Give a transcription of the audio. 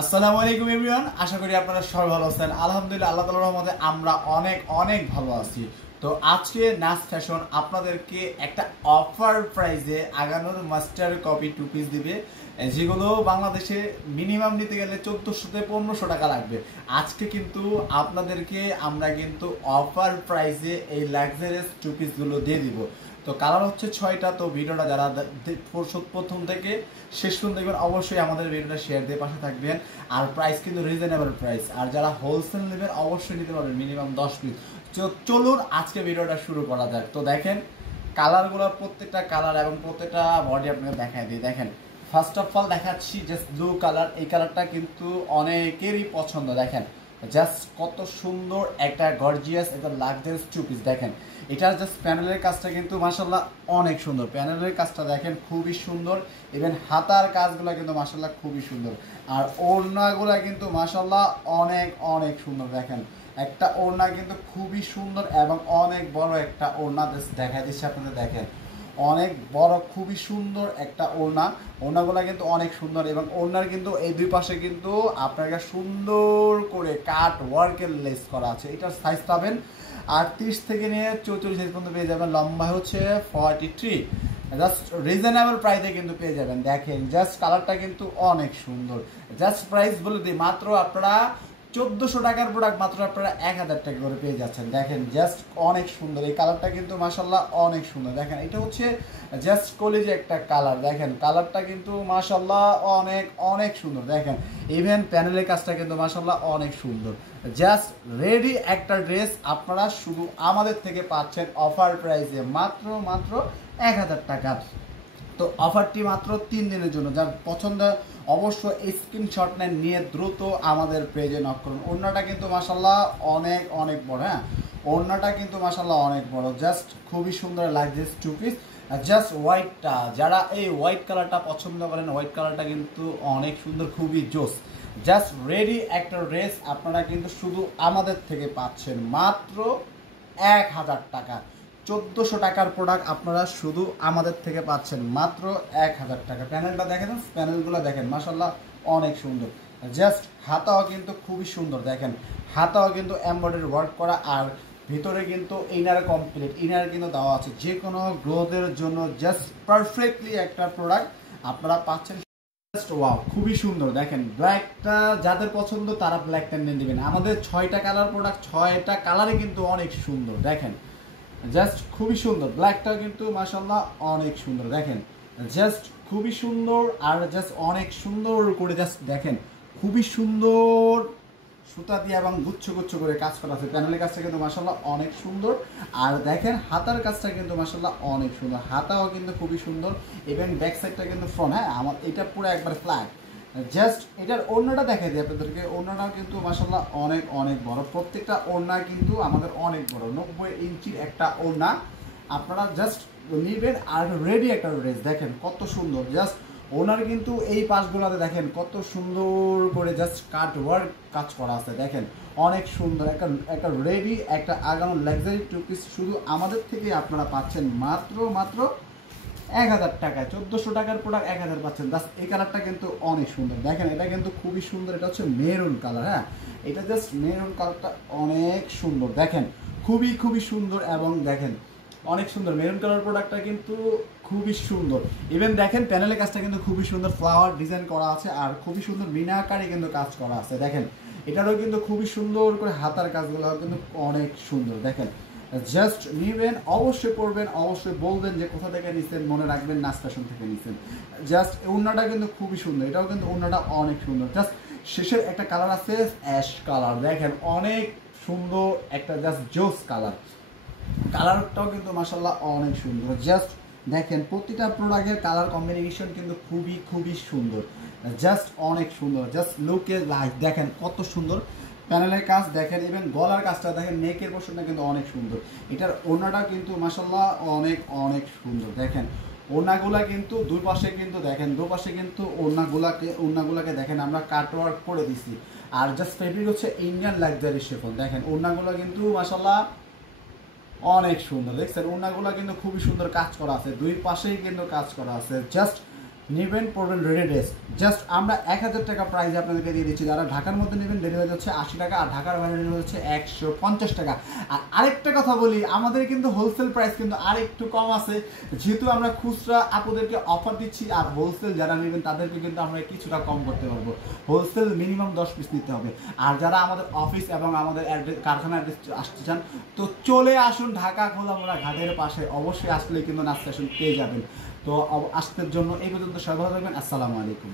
আসসালামু আলাইকুম এভরিওয়ান, আশা করি আপনারা সবাই ভালো আছেন। আলহামদুলিল্লাহ, আল্লাহ তাআলার রহমতে আমরা অনেক অনেক ভালো আছি। তো আজকে নাস ফ্যাশন আপনাদেরকে একটা অফার প্রাইসে আগানোর মাস্টার কপি টু পিস দিবে, যেগুলো বাংলাদেশে মিনিমাম নিতে গেলে 1400 থেকে 1500 টাকা লাগবে। আজকে কিন্তু আপনাদেরকে আমরা কিন্তু অফার প্রাইসে এই লাক্সারিয়াস টু পিসগুলো দিয়ে দিব। তো কালার হচ্ছে 6টা। তো ভিডিওটা যারা প্রথম থেকে শেষ পর্যন্ত দেখবেন অবশ্যই আমাদের ভিডিওটা শেয়ার দিয়ে পাশে থাকবেন। আর প্রাইস কিন্তু রিজনেবল প্রাইস, আর যারা হোলসেল নেবেন অবশ্যই নিতে পারবেন মিনিমাম 10 পিস। চলুন আজকে ভিডিওটা শুরু করা যাক। তো দেখেন কালারগুলো, প্রত্যেকটা কালার এবং প্রত্যেকটা বডি আপনাকে দেখাই দিই। দেখেন ফার্স্ট অফ অল দেখাচ্ছি জাস্ট ব্লু কালার। এই কালারটা কিন্তু অনেকেরই পছন্দ। দেখেন জাস্ট কত সুন্দর একটা গর্জিয়াস একটা লাক্সারিয়াস টু পিস। দেখেন এটার জাস্ট প্যানেলের কাজটা কিন্তু মাশাআল্লাহ অনেক সুন্দর। প্যানেলের কাজটা দেখেন খুবই সুন্দর, ইভেন হাতার কাজগুলো কিন্তু মাশাআল্লাহ খুবই সুন্দর। আর ওড়নাগুলো কিন্তু মাশাআল্লাহ অনেক অনেক সুন্দর। দেখেন একটা ওড়না কিন্তু খুবই সুন্দর এবং অনেক বড় একটা ওড়না দেখা দিচ্ছে আপনাদের। দেখেন অনেক বড় খুবই সুন্দর একটা ওড়না। ওড়নাগুলো কিন্তু অনেক সুন্দর এবং ওড়নার কিন্তু এই দুই পাশে কিন্তু আপনাকে সুন্দর করে কাট ওয়ার্কের লেস করা আছে। এটার সাইজ পাবেন 38 থেকে নিয়ে 44 সাইজ পর্যন্ত পেয়ে যাবেন। লম্বা হচ্ছে 43। জাস্ট রিজনেবল প্রাইসে কিন্তু পেয়ে যাবেন। দেখেন জাস্ট কালারটা কিন্তু অনেক সুন্দর। জাস্ট প্রাইস বলে দিই, মাত্র আপনারা 1400 টাকার প্রোডাক্ট মাত্র আপনারা 1000 টাকা করে পেয়ে যাচ্ছেন। দেখেন জাস্ট অনেক সুন্দর। এই কালারটা কিন্তু মাশাআল্লাহ অনেক সুন্দর। দেখেন এটা হচ্ছে জাস্ট কলেজে একটা কালার। দেখেন কালারটা কিন্তু মাশাআল্লাহ অনেক অনেক সুন্দর। দেখেন ইভেন প্যানেলের কাজটা কিন্তু মাশাআল্লাহ অনেক সুন্দর। জাস্ট রেডি একটা ড্রেস আপনারা শুধু আমাদের থেকে পাচ্ছেন অফার প্রাইসে মাত্র 1000 টাকা। তো অফারটি মাত্র 3 দিনের জন্য। যার পছন্দ অবশ্যই স্ক্রিনশট নেন, নিয়ে দ্রুত আমাদের পেজে নক করুন। ওড়নাটা কিন্তু মাশাআল্লাহ অনেক অনেক বড়। হ্যাঁ, ওড়নাটা কিন্তু মাশাআল্লাহ অনেক বড়। জাস্ট খুবই সুন্দর লাগছে টু পিস। জাস্ট হোয়াইটটা, যারা এই হোয়াইট কালারটা পছন্দ করেন, হোয়াইট কালারটা কিন্তু অনেক সুন্দর, খুবই জোস। জাস্ট রেডি একটা ড্রেস আপনারা কিন্তু শুধু আমাদের থেকে পাচ্ছেন মাত্র 1000 টাকা। 1400 টাকার প্রোডাক্ট আপনারা শুধু আমাদের থেকে পাচ্ছেন মাত্র 1000 টাকা। প্যানেলটা দেখেন, প্যানেলগুলো দেখেন মাশাআল্লাহ অনেক সুন্দর। জাস্ট হাতাও কিন্তু খুবই সুন্দর। দেখেন হাতাও কিন্তু এমব্রয়ডারি ওয়ার্ক করা, আর ভিতরে কিন্তু ইনার কমপ্লিট, ইনার কিন্তু দেওয়া আছে। যে কোনো গ্রোথের জন্য জাস্ট পারফেক্টলি একটা প্রোডাক্ট আপনারা পাচ্ছেন। ওয়াও, খুবই সুন্দর। দেখেন ব্ল্যাকটা যাদের পছন্দ তারা ব্ল্যাকটা নিয়ে নেবেন। আমাদের 6টা কালার প্রোডাক্ট, 6টা কালারে কিন্তু অনেক সুন্দর। দেখেন জাস্ট খুবই সুন্দর। ব্ল্যাকটাও কিন্তু মাশাআল্লাহ অনেক সুন্দর। দেখেন জাস্ট খুবই সুন্দর, আর জাস্ট অনেক সুন্দর করে জাস্ট দেখেন খুবই সুন্দর সুতা দিয়ে এবং গুচ্ছ গুচ্ছ করে কাজ করা আছে। প্যানেলের কাজটা কিন্তু মাশাআল্লাহ অনেক সুন্দর। আর দেখেন হাতার কাজটা কিন্তু মাশাআল্লাহ অনেক সুন্দর। হাতাও কিন্তু খুবই সুন্দর। এবং ব্যাক সাইডটা কিন্তু ফ্রন্ট। হ্যাঁ, আমার এটা পুরো একবার ফ্ল্যাট। জাস্ট এটার ওড়নাটা দেখাই দিই আপনাদেরকে। ওড়নাটাও কিন্তু মাশাআল্লাহ অনেক অনেক বড়। প্রত্যেকটা ওড়না কিন্তু আমাদের অনেক বড়। 90 ইঞ্চির একটা ওড়না আপনারা জাস্ট নিবেন। আর রেডি একটা ড্রেস। দেখেন কত সুন্দর। জাস্ট ওনার কিন্তু এই পাশগুলোতে দেখেন কত সুন্দর করে জাস্ট কাট ওয়ার্ক কাজ করা আছে। দেখেন অনেক সুন্দর একটা রেডি একটা আগানো লাক্সারি টু পিস শুধু আমাদের থেকে আপনারা পাচ্ছেন মাত্র 1000 টাকায়। 1400 টাকার প্রোডাক্ট 1000 পাচ্ছেন। জাস্ট এই কালারটা কিন্তু অনেক সুন্দর। দেখেন এটা কিন্তু খুবই সুন্দর। এটা হচ্ছে মেরুন কালার। হ্যাঁ, এটা জাস্ট মেরুন কালারটা অনেক সুন্দর। দেখেন খুবই খুবই সুন্দর এবং দেখেন অনেক সুন্দর। মেরুন কালার প্রোডাক্টটা কিন্তু খুবই সুন্দর। ইভেন দেখেন প্যানেলের কাজটা কিন্তু খুবই সুন্দর, ফ্লাওয়ার ডিজাইন করা আছে আর খুবই সুন্দর মিনাকারি কিন্তু কাজ করা আছে। দেখেন এটারও কিন্তু খুবই সুন্দর করে হাতার কাজগুলো কিন্তু অনেক সুন্দর। দেখেন জাস্ট নিবেন, অবশ্যই পড়বেন, অবশ্যই বলবেন যে কোথা থেকে নিচ্ছেন, মনে রাখবেন নাস ফ্যাশন থেকে নিচ্ছেন। জাস্ট ওড়নাটা কিন্তু খুবই সুন্দর। এটাও কিন্তু ওড়নাটা অনেক সুন্দর। জাস্ট শেষের একটা কালার আছে অ্যাশ কালার। দেখেন অনেক সুন্দর একটা জাস্ট জোস কালার। কালারটাও কিন্তু মাশাআল্লাহ অনেক সুন্দর। জাস্ট দেখেন প্রতিটা প্রোডাক্টের কালার কম্বিনেশন কিন্তু খুবই খুবই সুন্দর। জাস্ট অনেক সুন্দর। জাস্ট লুকে লাইক দেখেন কত সুন্দর প্যানেলের কাজ। দেখেন ইভেন গলার কাজটা দেখেন, নেকের পোর্শনটা কিন্তু অনেক সুন্দর। এটার ওড়নাটা কিন্তু মাশাআল্লাহ অনেক অনেক সুন্দর। দেখেন ওড়নাগুলা কিন্তু দুই পাশে কিন্তু দেখেন দুপাশে কিন্তু ওড়নাগুলাকে দেখেন আমরা কাটওয়ার্ক করে দিছি। আর জাস্ট ফেব্রিক হচ্ছে ইন্ডিয়ান লাক্সারি শিফন। দেখেন ওড়নাগুলো কিন্তু মাশাআল্লাহ অনেক সুন্দর। দেখছেন ওড়নাগুলো কিন্তু খুবই সুন্দর কাজ করা আছে, দুই পাশেই কিন্তু কাজ করা আছে। জাস্ট নেবেন পড়বেন রেডি ড্রেস। জাস্ট আমরা 1000 টাকা প্রাইসে আপনাদেরকে দিয়ে দিচ্ছি। যারা ঢাকার মধ্যে নেবেন ডেলিভারি হচ্ছে 80 টাকা, আর ঢাকার বাইরে ডেলিভারি হচ্ছে 150 টাকা। আর আরেকটা কথা বলি, আমাদের কিন্তু হোলসেল প্রাইস কিন্তু আরেকটু কম আছে, যেহেতু আমরা খুচরা আপুদেরকে অফার দিচ্ছি, আর হোলসেল যারা নেবেন তাদেরকে কিন্তু আমরা কিছুটা কম করতে পারবো। হোলসেল মিনিমাম 10 পিস নিতে হবে। আর যারা আমাদের অফিস এবং আমাদের কারখানা অ্যাড্রেস আসতে চান, তো চলে আসুন ঢাকা খোলামোড়া ঘাটের পাশে। অবশ্যই আসলে কিন্তু নাচ ফ্যাশন পেয়ে যাবেন। তো আসতে জন্য এই পর্যন্ত সবাই ভালো থাকবেন। আসসালামু আলাইকুম।